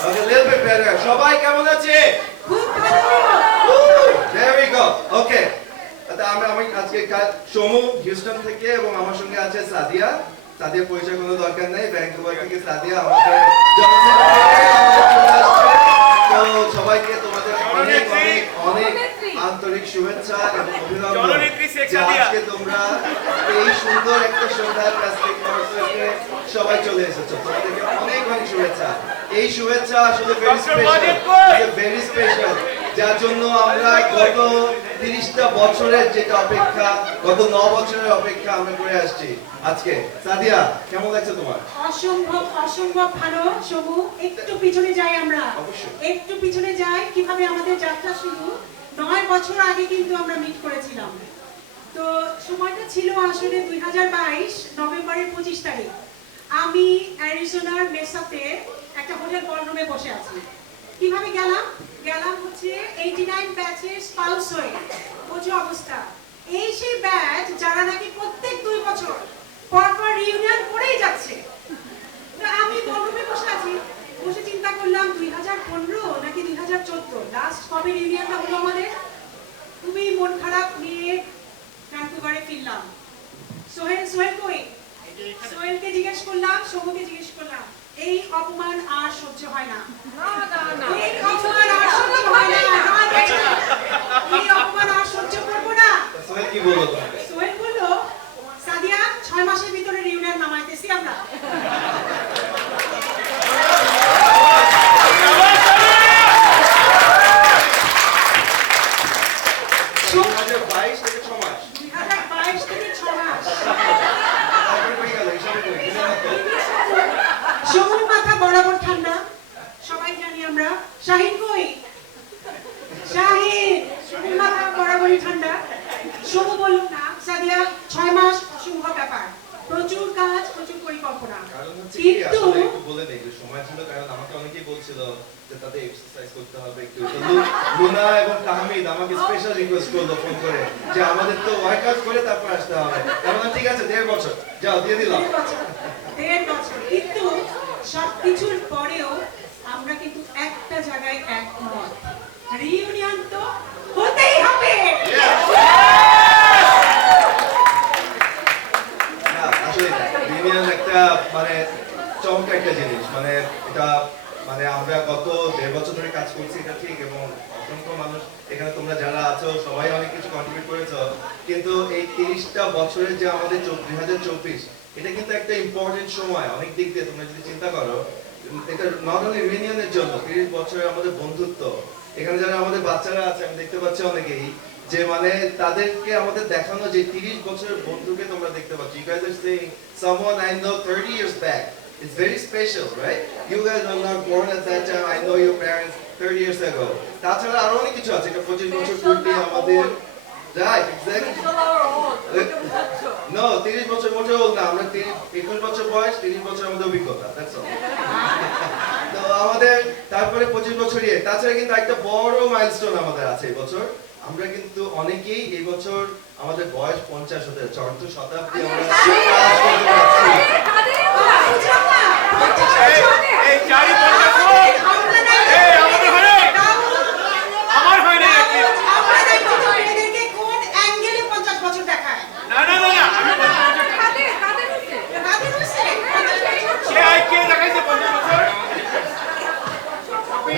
Okay, a little bit better. সবাই কেমন আছে? There we go. Okay. আমি আজকে সমু হিউস্টন থেকে এবং আমার সঙ্গে আছে সাদিয়া। সাদিয়া পরিচয় কোনো দরকার নেই, ভ্যাঙ্কুভার থেকে সাদিয়া আমাদের তো সবাইকে তোমাদের অনেক অনেক অনেক আন্তরিক শুভেচ্ছা এবং অভিনন্দন যে আজকে তোমরা এই সুন্দর একটা সন্ধ্যার প্লাস্টিক কনসার্টে সবাই চলে এসেছো। তোমাদেরকে অনেক অনেক শুভেচ্ছা। এই শুভেচ্ছা আসলে ভেরি স্পেশাল, যার জন্য আমরা গত 30টা বছরের যেটা অপেক্ষা, গত 9 বছরের অপেক্ষা আমরা করে আসছি। আজকে সাদিয়া কেমন লাগছে তোমার? অসম্ভব অসম্ভব ভালো। সমু একটু পিছনে যাই, আমরা একটু পিছনে যাই। কিভাবে আমাদের যাত্রা শুরু, 9 বছর আগে কিন্তু আমরা মিট করেছিলাম। তো সময়টা ছিল আসলে 2022 নভেম্বরের 25 তারিখ। আমি অ্যারিজোনার মেসাতে একটা হোটেল বলরুমে বসে আছি। কিভাবে গেলাম হচ্ছে 89 ব্যাচের স্পাউস হয়ে। বোঝো অবস্থা। এই সেই ব্যাচ যারা নাকি প্রত্যেক 2 বছর পরপর রিউনিয়ন করেই যাচ্ছে। তো আমি বলরুমে বসে আছি, বসে চিন্তা করলাম 2015 নাকি 2014 লাস্ট কবে রিউনিয়নটা হলো আমাদের। খুবই মন খারাপ নিয়ে ভ্যাঙ্কুভারে ফিরলাম। সোহেল কই? সোহেলকে জিজ্ঞেস করলাম, সমুকে জিজ্ঞেস করলাম। এই অপমান আর সহ্য হয় না। এই অপমান আর সহ্য হয় না। এই অপমান আর সহ্য করবো না। সোহেল কি বললো? সোহেল বলল, সাদিয়া 6 মাসের ভিতরে রিউনিয়ন নামাইতেছি আমরা। সমুর মাথা বরাবর ঠান্ডা, সবাই জানি আমরা। শাহিন কই? শাহিন, সমুর মাথা বরাবরই ঠান্ডা। সমু বলল না সাদিয়া 6 মাস অসম্ভব ব্যাপার, প্রচুর কাজ, প্রচুর পরিকল্পনা। কিন্তু একটু বলে দেই যে সময় ছিল, কারণ আমাকে অনেকেই বলছিল যে তাদের এক্সারসাইজ করতে হবে একটু। তো লুনা এবং তাহমিদ আমাকে স্পেশাল রিকোয়েস্ট করলো ফোন করে যে আমাদের তো ওয়ার্কআউট করে তারপর আসতে হবে। তাহলে ঠিক আছে 1.5 বছর যাও দিয়ে দিলাম। 1.5 বছর। কিন্তু সবকিছুর পরেও আমরা কিন্তু একটা জায়গায় একমত, রিউনিয়ন তো হতেই হবে। না আসলে রিউনিয়ন একটা মানে চমৎকার একটা জিনিস। মানে এটা মানে আমরা গত 1.5 বছর ধরে কাজ করছি, এটা ঠিক, এবং অসংখ্য মানুষ এখানে তোমরা যারা আছো সবাই অনেক কিছু কন্ট্রিবিউট করেছো। কিন্তু এই 30টা বছরের যে আমাদের 2024, এটা কিন্তু একটা ইম্পর্টেন্ট সময় অনেক দিক দিয়ে। তোমরা যদি চিন্তা করো, এটা নট অনলি রিউনিয়নের জন্য, 30 বছরের আমাদের বন্ধুত্ব। এখানে যারা আমাদের বাচ্চারা আছে আমি দেখতে পাচ্ছি অনেকেই, যে মানে তাদেরকে আমাদের দেখানো যে 30 বছরের বন্ধুকে তোমরা দেখতে পাচ্ছ। You guys are saying someone I know 30 years back. It's very special, right? You guys are not born at that time. I know your parents 30 years ago. তাছাড়া আরো অনেক কিছু আছে। এটা 25 বছর পূর্বে আমাদের, right, exactly. No, 30 বছর মোটেও old না। আমরা 21 বছর বয়স, 30 বছর আমাদের অভিজ্ঞতা। That's all. তো আমাদের তারপরে 25 বছর ইয়ে। তাছাড়া কিন্তু একটা বড় মাইলস্টোন আমাদের আছে এই বছর। আমরা কিন্তু অনেকেই এই বছর আমাদের বয়স 50 হতে যাচ্ছে। 4th শতাব্দী আমরা কাজ করতে পারছি।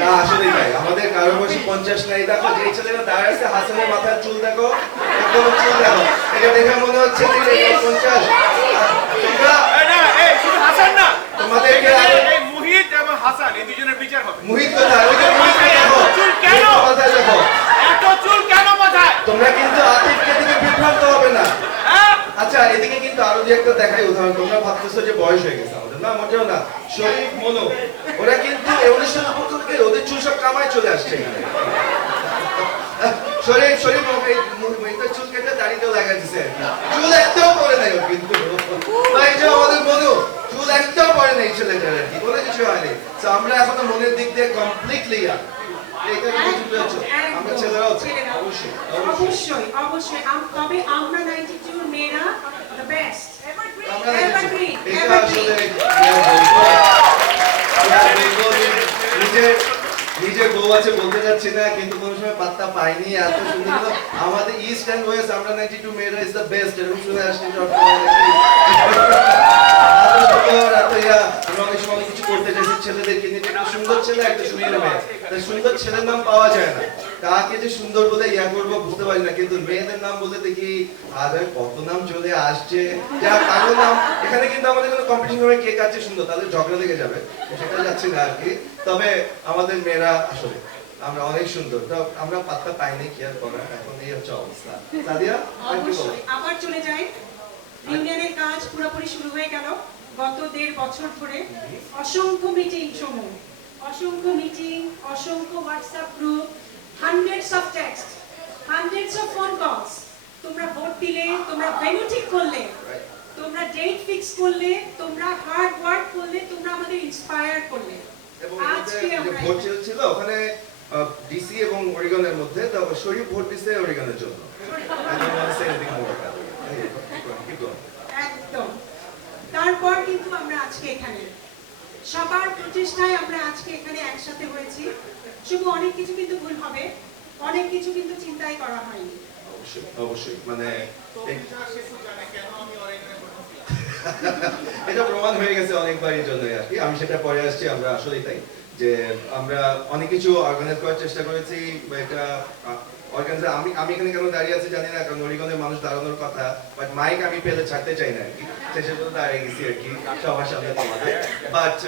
না আসলে ভাই আমাদের কারো বয়স 50 নাই। দেখো যে ছেলেরা দাঁড়ায় আছে, হাসানের মাথার চুল দেখো, একদম চুল দেখো, এটা দেখে মনে হচ্ছে যে 50। তোমরা না এই শুধু হাসান না, তোমাদেরকে এই মুহিত এবং হাসান এই দুজনের বিচার হবে। মুহিত কোথায়? ওই যে মুহিত দেখো, চুল কেন মাথায় দেখো, এত চুল কেন মাথায়? তোমরা কিন্তু আতিফকে দিকে বিভ্রান্ত হবে না। হ্যাঁ আচ্ছা এদিকে কিন্তু আরো যে একটা দেখাই উদাহরণ। তোমরা ভাবতেছো যে বয়স হয়ে গেছে আমাদের, না মোটেও না। শরীফ, মনো, ওরা কিন্তু 1990 থেকে ওদের চুল সব কামায় চলে আসছে এখানে। শরীফ চুল কেটে দাড়িতেও লাগা দিছে আর কি। চুল একটাও পরে নাই ওর কিন্তু। এই যে আমাদের মনো চুল একটাও পরে নাই ছেলেটার আর কি, কোনো কিছু হয়নি। তো আমরা এখনো মনের দিক দিয়ে কমপ্লিটলি এটা বুঝতে পেরেছো? আমরা ছেলেরাও অবশ্যই অবশ্যই অবশ্যই। তবে আমরা 92 মেয়েরা দ্য বেস্ট। আমরা এভারগ্রিন এটা আসলে নিজের নিজের বউ আছে বলতে যাচ্ছি না, কিন্তু কোনো সময় পাত্তা পাইনি। এত সুন্দর হলো। আমাদের ইস্ট অ্যান্ড ওয়েস্ট আমরা 92 মেয়েরা ইজ দ্য বেস্ট, এরকম শুনে আসছি সবসময় নাকি। এত সুন্দর, এত ইয়া। আমরা অনেক সময় অনেক কিছু করতে চাইছি ছেলেদেরকে নিয়ে, একটা সুন্দর ছেলে একটা সুন্দর মেয়ে, তাই সুন্দর ছেলের নাম পাওয়া যায় না। কাকে যে সুন্দর বলে ইয়া করবো বুঝতে পারি না, কিন্তু মেয়েদের নাম বলে দেখি আর কত নাম চলে আসছে। যা কারো নাম এখানে কিন্তু আমাদের কোনো কম্পিটিশন হবে কে কার চেয়ে সুন্দর, তাদের ঝগড়া লেগে যাবে, সেটা যাচ্ছে না আর কি। তবে আমাদের মেয়েরা আসলে আমরা অনেক সুন্দর, তো আমরা পাত্তা পাইনি কি আর করার, এখন এই হচ্ছে অবস্থা। সাদিয়া আর কি বলো? অবশ্যই আবার চলে যাই। ইউনিয়নের কাজ পুরোপুরি শুরু হয়ে গেল গত 1.5 বছর ধরে। অসংখ্য মিটিং সমূহ, অসংখ্য মিটিং, অসংখ্য WhatsApp group, hundreds of text, hundreds of phone calls. তোমরা ভোট দিলে, তোমরা ভেন্যু ঠিক করলে, তোমরা ডেট ফিক্স করলে, তোমরা হার্ড ওয়ার্ক করলে, তোমরা আমাদের ইন্সপায়ার করলে। এবং আজকে যে আমরা ভোট ছিল ওখানে ডিসি এবং অরিগনের মধ্যে, তো শরীফ ভোট দিছে অরিগনের জন্য। I don't want to say anything more about it. Keep going. একদম। তারপর কিন্তু আমরা আজকে এখানে সবার প্রচেষ্টায় আমরা আজকে এখানে একসাথে হয়েছি। শুধু অনেক কিছু কিন্তু ভুল হবে, অনেক কিছু কিন্তু চিন্তাই করা হয়নি। অবশ্যই অবশ্যই, মানে এটা প্রমাণ হয়ে গেছে অনেকবারই জন্য আর কি। আমি সেটা পরে আসছি। আমরা আসলেই তাই যে আমরা অনেক কিছু অর্গানাইজ করার চেষ্টা করেছি, বা এটা অর্গানাইজ আমি এখানে কেন দাঁড়িয়ে আছি জানি না, কারণ অরিগনের মানুষ দাঁড়ানোর কথা, বাট মাইক আমি পেলে ছাড়তে চাই না আর কি, শেষে তো দাঁড়িয়ে গেছি আর কি সবার সামনে তোমাদের। বাট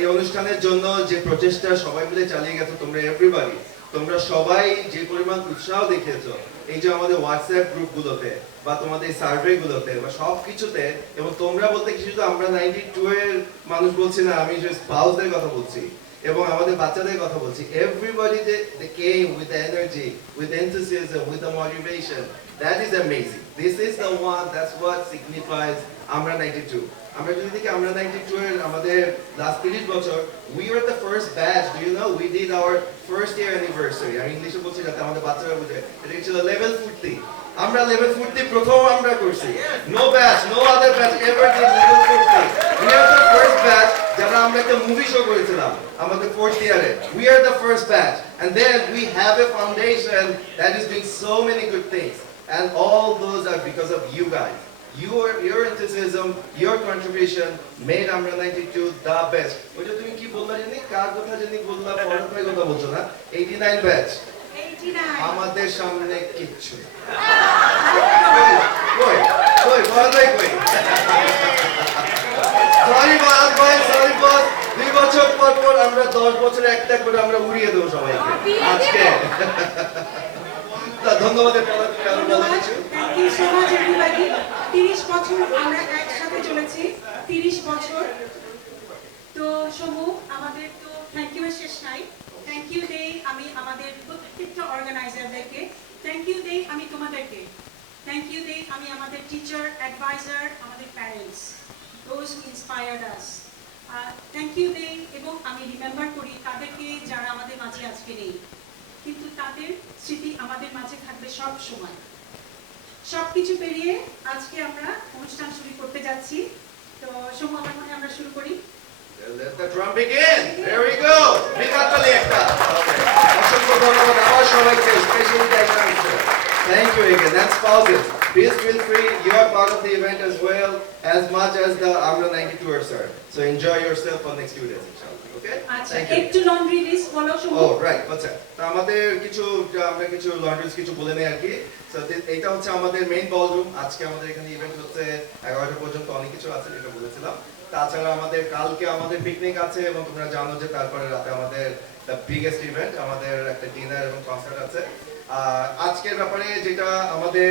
এই অনুষ্ঠানের জন্য যে প্রচেষ্টা সবাই মিলে চালিয়ে গেছো তোমরা, এভরিবডি, তোমরা সবাই যে পরিমাণ উৎসাহ দেখিয়েছো এই যে আমাদের হোয়াটসঅ্যাপ গ্রুপগুলোতে বা তোমাদের সার্ভে গুলোতে বা সবকিছুতে, এবং তোমরা বলতে কিছু তো আমরা 92 এর মানুষ বলছি না, আমি স্পাউসদের কথা বলছি এবং আমাদের বাচ্চাদের কথা বলছি। Everybody they came with the energy, with enthusiasm, with the motivation. That is amazing. This is the one, that's what signifies আমরা 92. আমরা যদি দেখি আমরা 92 এর আমাদের লাস্ট 30 বছর, we were the first batch. Do you know we did our first year anniversary? আমি ইংলিশে বলছি যাতে আমাদের বাচ্চারা বুঝে। এটা ছিল লেভেল 40। আমরা লেভেল 40 প্রথম আমরা করছি। No batch, no other batch ever did level 40. We are the first batch যারা আমরা একটা মুভি শো করেছিলাম আমাদের 4th ইয়ারে। We are the first batch, and then we have a foundation that is doing so many good things, and all those are because of you guys. Your enthusiasm, your contribution made Amra 92 the best. ওইটা তুমি কি বললা জানি, কার কথা জানি বললা, পরের ভাই কথা বলছো না, 89 ব্যাচ 89 আমাদের সামনে কিচ্ছু না। কই কই বল ভাই কই? সরি বল ভাই, সরি বল। 2 বছর পর পর আমরা 10 বছরে একটা করে আমরা উড়িয়ে দেবো সবাইকে আজকে। ধন্যবাদ। ধন্যবাদ। Thank you so much everybody. 30 বছর আমরা একসাথে চলেছি, 30 বছর। তো সমু আমাদের তো থ্যাংক ইউ এর শেষ নাই। থ্যাংক ইউ দেই আমি আমাদের প্রত্যেকটা অর্গানাইজারদেরকে, থ্যাংক ইউ দেই আমি তোমাদেরকে, থ্যাংক ইউ দেই আমি আমাদের টিচার, অ্যাডভাইজার, আমাদের parents, those who inspired us. Thank you দেই এবং আমি রিমেম্বার করি তাদেরকে যারা আমাদের মাঝে আজকে নেই, কিন্তু তাদের স্মৃতি আমাদের মাঝে থাকবে সব সময়। সবকিছু পেরিয়ে আজকে আমরা অনুষ্ঠান শুরু করতে যাচ্ছি। তো সমু আমার মনে আমরা শুরু করি। Let the drum begin. There we go. Mikatali ekta. অসংখ্য ধন্যবাদ আমার সবাইকে, specially dynamics. Thank you again. That's pauses. Please feel free. You are part of the event as well, as much as the Amra 92ers are. So enjoy yourself for next few days, inshallah. Okay? আচ্ছা, Thank you. একটু laundry list বলো সমু। Oh, right. আচ্ছা। তো আমাদের আমরা কিছু লন্ড্রিজ কিছু বলে নেই আর কি। So এইটা হচ্ছে আমাদের মেইন বলরুম। আজকে আমাদের এখানে ইভেন্ট হচ্ছে 11টা পর্যন্ত, অনেক কিছু আছে যেটা বলেছিলাম। তাছাড়া আমাদের কালকে আমাদের পিকনিক আছে, এবং তোমরা জানো যে তারপরে রাতে আমাদের দ্য বিগেস্ট ইভেন্ট, আমাদের একটা ডিনার এবং কনসার্ট আছে। আজকের ব্যাপারে যেটা আমাদের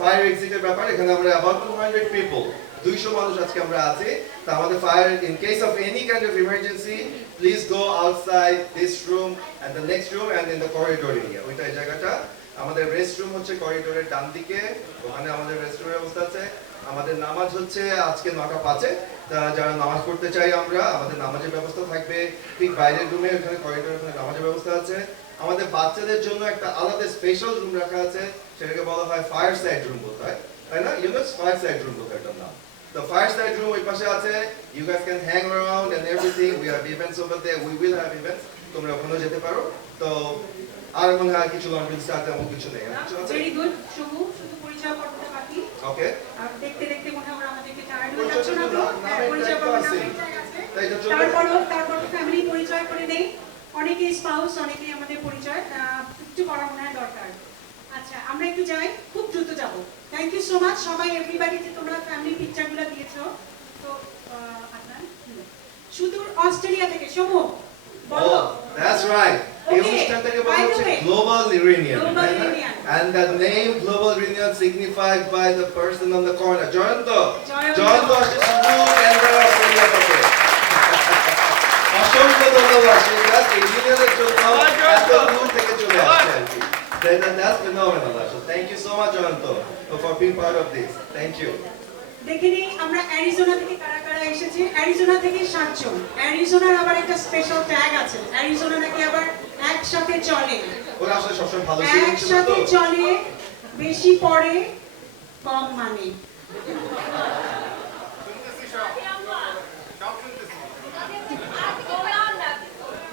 ফায়ার এক্সিটের ব্যাপার, এখানে আমরা about 200 people, 200 মানুষ আজকে আমরা আছি। তো আমাদের fire, in case of any kind of emergency, please go outside this room and the next room and in the corridor area. ওইটা এই জায়গাটা আমাদের রেস্ট রুম হচ্ছে করিডোরের ডান দিকে, ওখানে আমাদের রেস্ট রুমের ব্যবস্থা আছে। আমাদের নামাজ হচ্ছে আজকে 9টা 5-এ। যারা নামাজ পড়তে চাই আমরা, আমাদের নামাজের ব্যবস্থা থাকবে ঠিক বাইরের রুমে, ওখানে করিডোরে ওখানে নামাজের ব্যবস্থা আছে। আমাদের বাচ্চাদের জন্য একটা আলাদা স্পেশাল রুম রাখা আছে, সেটাকে বলা হয় ফায়ার সাইড রুম বলতে হয়, তাই না? ইউনো ফায়ার সাইড রুম বলতে এটার নাম। The fireside room ওই পাশে আছে, you guys can hang around and everything. We have events over there. We will have events. তোমরা ওখানে যেতে পারো। তো আর মনে হয় কিছু লন্ডন স্টার্ট এমন কিছু নেই। আর কিছু আছে? ভেরি গুড, শুধু পরিচয় পর্বটা বাকি। ওকে। আর দেখতে দেখতে মনে হয় আমাদেরকে টায়ার্ড হয়ে যাচ্ছে না তো? হ্যাঁ, পরিচয় পর্ব আছে। তাই তো চলবে। তারপরও ফ্যামিলি পরিচয় করে নেই। অনেকেই স্পাউস, অনেকেই আমাদের পরিচয় একটু করা মনে হয় দরকার। আচ্ছা, আমরা একটু যাই, খুব দ্রুত যাব। থ্যাংক ইউ সো মাচ সবাই, এভরিবডি, যে তোমরা ফ্যামিলি পিকচারগুলো দিয়েছো। তো আদনান, সুদূর অস্ট্রেলিয়া থেকে সমু বলো। Oh, that's right. এই Okay. অনুষ্ঠানটাকে বলা By the হচ্ছে way, Global Reunion. Global তাই না? Reunion. And the name Global Reunion signified by the person on the corner. Jayanta. Jayanta. Jayanta আসছে সুদূর ক্যানবেরা, অস্ট্রেলিয়া থেকে। অসংখ্য ধন্যবাদ। সে just এই reunionএর জন্য এত দূর থেকে চলে আসছে আর কি। That's phenomenal. So thank you so much, Joyanto, for being part of this. Thank you. দেখে নিই আমরা অ্যারিজোনা থেকে কারা কারা এসেছে। অ্যারিজোনা থেকে 7 জন। অ্যারিজোনার আবার একটা স্পেশাল ট্যাগ আছে, অ্যারিজোনা নাকি আবার একসাথে চলে। ওরা আসলে সবসময় ভালো student ছিল তো। একসাথে চলে, বেশি পড়ে, কম মানে।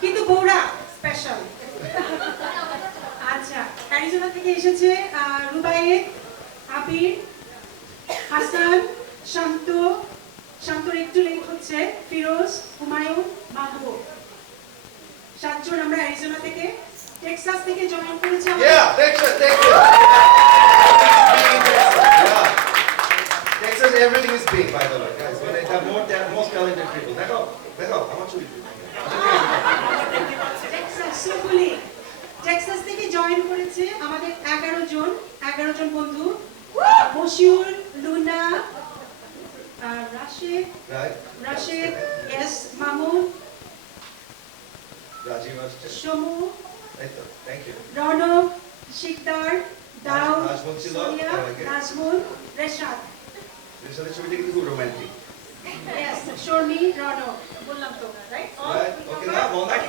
কিন্তু বৌরা স্পেশাল। আচ্ছা, অ্যারিজোনা থেকে এসেছে রুবাইয়েত, আবির, হাসান, শান্তর একটু লেট হচ্ছে, ফিরোজ, হুমায়ুন, মাহবুব। 7 জন আমরা অ্যারিজোনা থেকে। টেক্সাস থেকে জয়েন করেছে আমাদের। Yeah, Texas. Yeah. Texas, everything is big, by the way, guys. When they have most talented people. দেখো, আমার ছবি। টেক্সাস থেকে জয়েন করেছে আমাদের 11 জন বন্ধু। মশিউর, লুনা, রাশেদ, এস মামুন, রাজীব আসছে। সমু, এই তো, thank you. রনব, শিকদার, দাউদ, নাজমুল ছিল, সোনিয়া, এর আগে। নাজমুল, রেশাদ। এর সাথে ছবিটা কিন্তু খুব রোমান্টিক। Yes, শর্মি, রনব। বললাম তো, right? Right? Okay, না?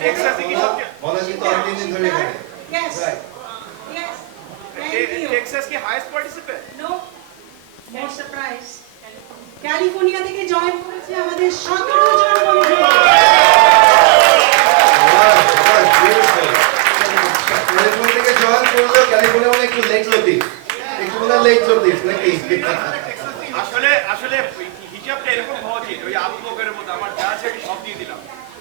Texas থেকে সবচেয়ে- মনে কিন্তু আর 3 দিন ধরে এখানে। Yes. Right. Yes. Thank you. Texas কি highest participant? No more surprise. California থেকে জয়েন করেছে আমাদের 17 জন বন্ধু। ক্যালিফোর্নিয়া থেকে জয়েন করলো, ক্যালিফোর্নিয়া মানে একটু লেট লতিফ। একটু মনে হয় লেট লতিফ, নাকি? আসলে হিসাবটা এরকম হওয়া উচিত, ওই আবু বকরের মতো আমার যা আছে আমি সব দিয়ে দিলাম।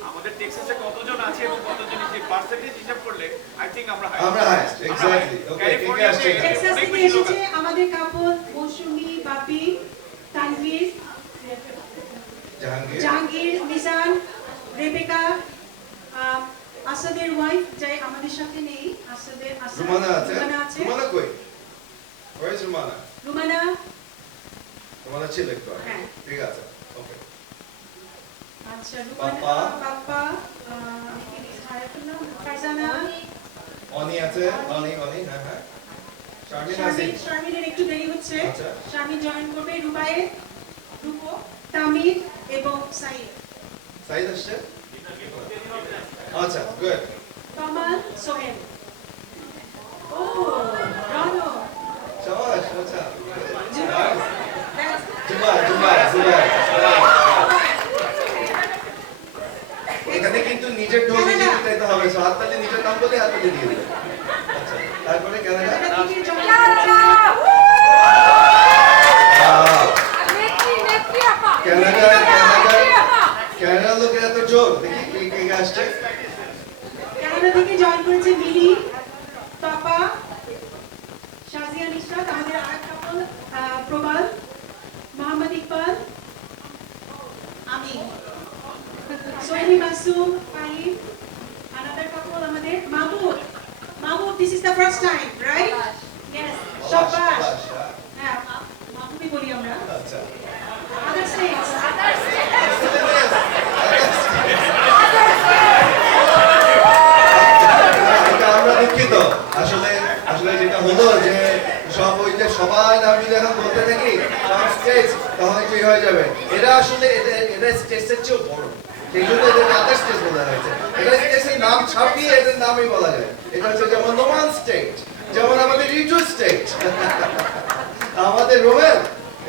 আমাদের টেক্সাসে কতজন আছে এবং কতজন যে পার্সেন্টেজ হিসাব করলে আই থিংক আমরা highest, exactly. Okay, ঠিক আছে। টেক্সাস থেকে এসেছে আমাদের কাপল মৌসুমী, বাপি, তানভীর, জাহাঙ্গীর, মিজান, রেবেকা, আসাদের ওয়াইফ, যাই আমাদের সাথে নেই। রুমানা আছে? রুমানা আছে। রুমানা কই? Where is Rumana? Rumana, Rumana ছিল একটু আগে। হ্যাঁ। ঠিক আছে, okay. আচ্ছা, পাপ্পা। বাপ্পা, ফারজানা, অনি আছে, অনি, হ্যাঁ। শারমিন আছে। শারমিনের একটু দেরি হচ্ছে। আচ্ছা। শারমিন জয়েন করবে। রুবাইয়েত, রূপো, তামির এবং সাইদ। সাইদ আসছে? আচ্ছা, good. কামাল, সোহেল। ও, রানো, শাবাশ, আচ্ছা। জুবাই। জুবাই। এখানে কিন্তু নিজের ঢোল নিজে দিতে হবে, সো হাততালি নিজের নাম বলে হাততালি দিয়ে দেবে। আচ্ছা, তারপরে কানাডা। কানাডার লোকেরা তো জোর, দেখি কে আসছে। কানাডা থেকে জয়েন করেছে মিলি, পাপা, শাজিয়া নিশরাত, আমাদের আরেক কাপল, প্রবাল, মোহাম্মদ ইকবাল, আমি, সোহেলি মাসুম, ফাহিম, another couple আমাদের মাহবুব, this is the first time, right? Yes, শাবাশ। হ্যাঁ, মাহবুবই বলি আমরা। আচ্ছা। Other states. আমরা দুঃখিত, আসলে যেটা হলো যে সব ওই যে সবাই নাম যদি এখন বলতে থাকি সব স্টেজ, তখন কি হয়ে যাবে। এটা আসলে এটা স্টেজের চেয়েও বড়, সেই জন্য এদেরকে আদার স্টেজ বলা হয়েছে। এটা স্টেজের নাম ছাপিয়ে এদের নামই বলা যায়। এটা হচ্ছে যেমন নোমান স্টেট, যেমন আমাদের রিজু স্টেট, আমাদের রোমেন,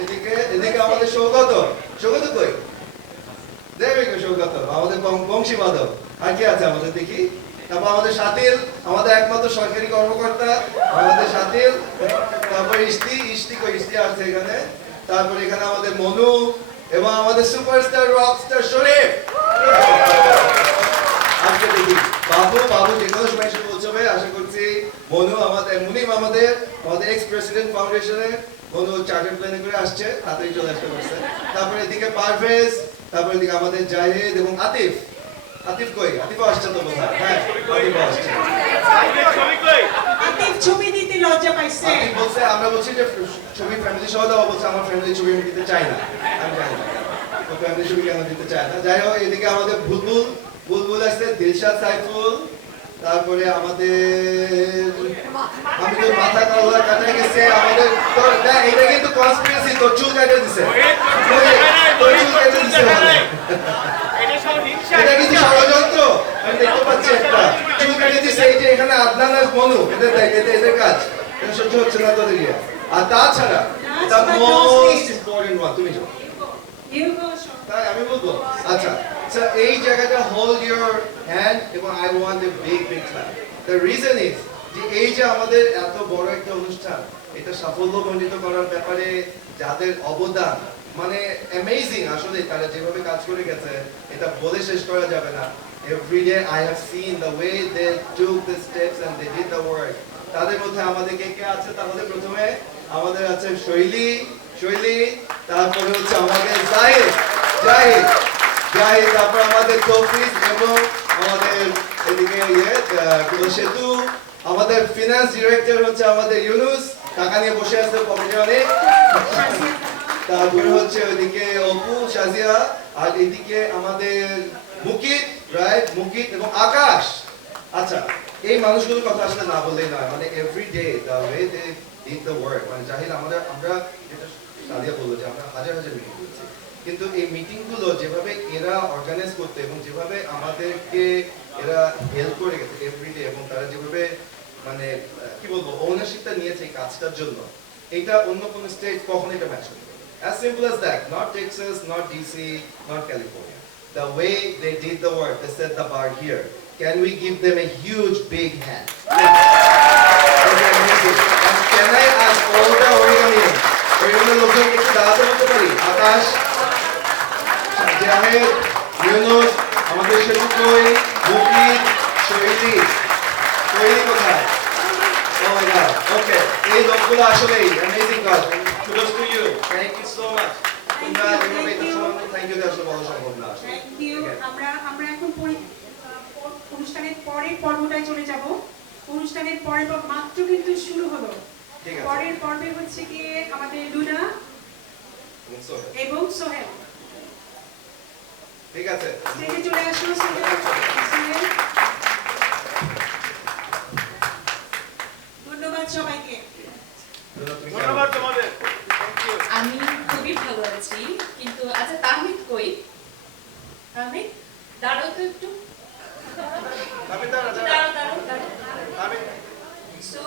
এদিকে আমাদের সৌগত কই? There we go, সৌগত, আমাদের বংশীবাদক। আর কি আছে আমাদের দেখি? তারপর আমাদের সাথিল, আমাদের একমাত্র সরকারি কর্মকর্তা, আমাদের সাথিল। তারপর ইষ্টি কই? ইষ্টি আছে এখানে। তারপর এখানে আমাদের মনু এবং আমাদের সুপারস্টার রকস্টার শরীফ। আজকে দেখি বাবু যে কোনো সময় এসে পৌঁছবে আশা করছি। মুনিম আমাদের এক্স প্রেসিডেন্ট ফাউন্ডেশনের মনু চার্টার প্লেনে করে আসছে, তাড়াতাড়ি চলে আসতে পারছে। তারপরে এদিকে পারভেজ, তারপরে এদিকে আমাদের জাহিদ এবং আতিফ কই? আতিফও আসছে তো বোধহয়। হ্যাঁ, আতিফও আসছে। আতিফ ছবি দিতে লজ্জা পাইছে। আতিফ বলছে, আমরা বলছি যে ছবি ফ্যামিলি সহ দাও, বলছে আমার ফ্যামিলি ছবি আমি দিতে চাই না। আমি জানি না ও ফ্যামিলি ছবি কেন দিতে চায় না। যাই হোক, এদিকে আমাদের বুলবুল আসছে, দিলশাদ সাইফুল, তারপরে আমাদের আমি তো মাথা কাটা গেছে আমাদের। এটা কিন্তু কনস্পিরেসি, তোর চুল কাটে দিছে, তোর চুল কেটে দিছে। এটা কিন্তু ষড়যন্ত্র, আমি দেখতে পাচ্ছি একটা চুল কেটে দিছে। এই যে এখানে আদনান আর মনু, এদের কাজ, এটা সহ্য হচ্ছে না তোদের ইয়ে। আর তাছাড়া দ্য মোস্ট ইম্পর্টেন্ট ওয়ান, তুমি যাও। তাই আমি বলবো, আচ্ছা so এই জায়গাটা হোল্ড ইউর হ্যান্ড এবং I want a big clap. The reason is যে এই যে আমাদের এত বড় একটা অনুষ্ঠান, এটা সাফল্যমণ্ডিত করার ব্যাপারে যাদের অবদান মানে অ্যামেজিং, আসলে তারা যেভাবে কাজ করে গেছে এটা বলে শেষ করা যাবে না। Every day I have seen the way they took the steps and they did the work. তাদের মধ্যে আমাদের কে আছে? তাহলে প্রথমে আমাদের আছে শৈলী, তারপরে হচ্ছে আমাদের জাহিদ, তারপর আমাদের তৌফিক এবং আমাদের এদিকে সেতু। আমাদের ফিনান্স ডিরেক্টর হচ্ছে আমাদের ইউনুস, টাকা নিয়ে বসে আছে পকেটে অনেক। তারপরে হচ্ছে ওইদিকে অপু, শাজিয়া, আর এদিকে আমাদের মুকিত এবং আকাশ। আচ্ছা, এই মানুষগুলোর কথা আসলে না বললেই নয়, মানে every day the way they did the work. মানে জাহিদ, আমরা যেটা সাদিয়া বললো যে আমরা হাজার মিটিং করেছি, কিন্তু এই মিটিং গুলো যেভাবে এরা অর্গানাইজ করতে এবং যেভাবে আমাদেরকে এরা হেল্প করে গেছে এভরিডে, এবং তারা যেভাবে মানে কি বলবো ওনারশিপটা নিয়েছে এই কাজটার জন্য, এটা অন্য কোন স্টেট কখনো এটা ম্যাচ করতে পারে। As simple as that. Not Texas, not DC, not California. The way they did the work, they set the bar here. Can we give them a huge, big hand? Okay, amazing. And can I ask all the Oregonian লোকজনকে একটু দাঁড়াতে বলতে পারি? আকাশ, জাহেদ, ইউনুস, আমাদের সেতু কই, মুকিত, শহীদি কোথায়? Oh my God. Okay. এই লোকগুলো আসলেই amazing কাজ। Kudos to you. Thank you so much. তোমরা এভাবে এটা সম্বন্ধে থ্যাংক ইউ আসলে বলা সম্ভব না। Thank you. আমরা এখন অনুষ্ঠানের পরের পর্বটায় চলে যাব। অনুষ্ঠানের পরের পর্ব মাত্র কিন্তু শুরু হলো। ঠিক আছে। পরের পর্বে হচ্ছে কি আমাদের লুনা এবং সোহেল। ঠিক আছে। স্টেজে চলে আসুন সোহেল। ধন্যবাদ সবাইকে। ধন্যবাদ তোমাদের। আমি খুবই ভালো আছি, কিন্তু আচ্ছা তাহমিদ কই? তাহমিদ দাঁড়াও তো একটু, দাঁড়াও। So,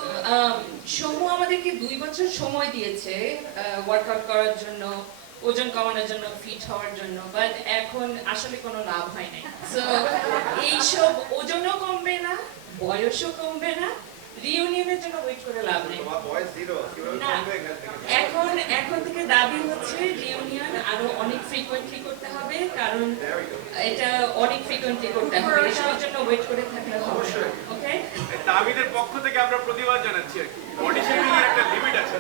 সমু আমাদেরকে 2 বছর সময় দিয়েছে ওয়ার্কআউট করার জন্য, ওজন কমানোর জন্য, ফিট হওয়ার জন্য, বাট এখন আসলে কোনো লাভ হয় নাই। সো এইসব ওজনও কমবে না, বয়সও কমবে না, রিউনিয়নের জন্য ওয়েট করে লাভ নেই। তোমার বয়স জিরো, কিভাবে কমবে এখান থেকে? এখন থেকে দাবি হচ্ছে রিউনিয়ন আরো অনেক ফ্রিকোয়েন্টলি করতে হবে, কারণ এটা অনেক ফ্রিকোয়েন্টলি করতে হবে, এসবের জন্য ওয়েট করে থাকলে হবে। ওকে, দাবিদের পক্ষ থেকে আমরা প্রতিবাদ জানাচ্ছি আর কি, বডি শেপিং এর একটা লিমিট আছে।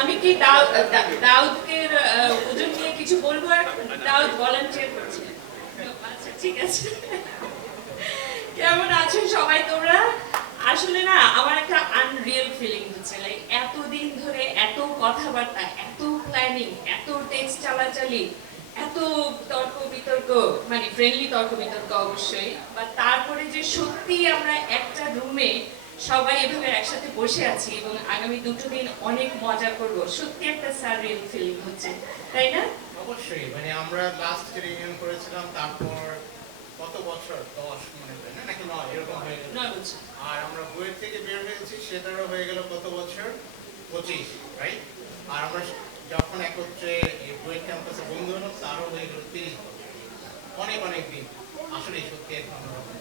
আমি কি দাউদকে ওজন নিয়ে কিছু বলবো? আর দাউদ ভলান্টিয়ার করছে। আচ্ছা ঠিক আছে। কেমন আছেন সবাই তোমরা? আসলে না, আমার একটা আনরিয়েল ফিলিং হচ্ছে, লাইক এতদিন ধরে এত কথাবার্তা, এত প্ল্যানিং, এত টেক্সট চালাচালি, এত তর্ক বিতর্ক, মানে ফ্রেন্ডলি তর্ক বিতর্ক অবশ্যই, বা তারপরে যে সত্যি আমরা একটা রুমে সবাই এভাবে একসাথে বসে আছি এবং আগামী 2 দিন অনেক মজা করব, সত্যি একটা সাররিয়েল ফিলিং হচ্ছে, তাই না? অবশ্যই, মানে আমরা লাস্ট রিউনিয়ন করেছিলাম, তারপর কত বছর, 10 মনে হয় না, নাকি 9 এরকম হয়ে গেল। 9 বছর। আর আমরা বুয়েট থেকে বের হয়েছি, সেটারও হয়ে গেল কত বছর, 25, রাইট? আর আমরা যখন একত্রে এই বুয়েট ক্যাম্পাসে বন্ধু হলাম তারও হয়ে গেল 30 বছর। অনেক অনেক দিন আসলে সত্যি এক অন্যরকম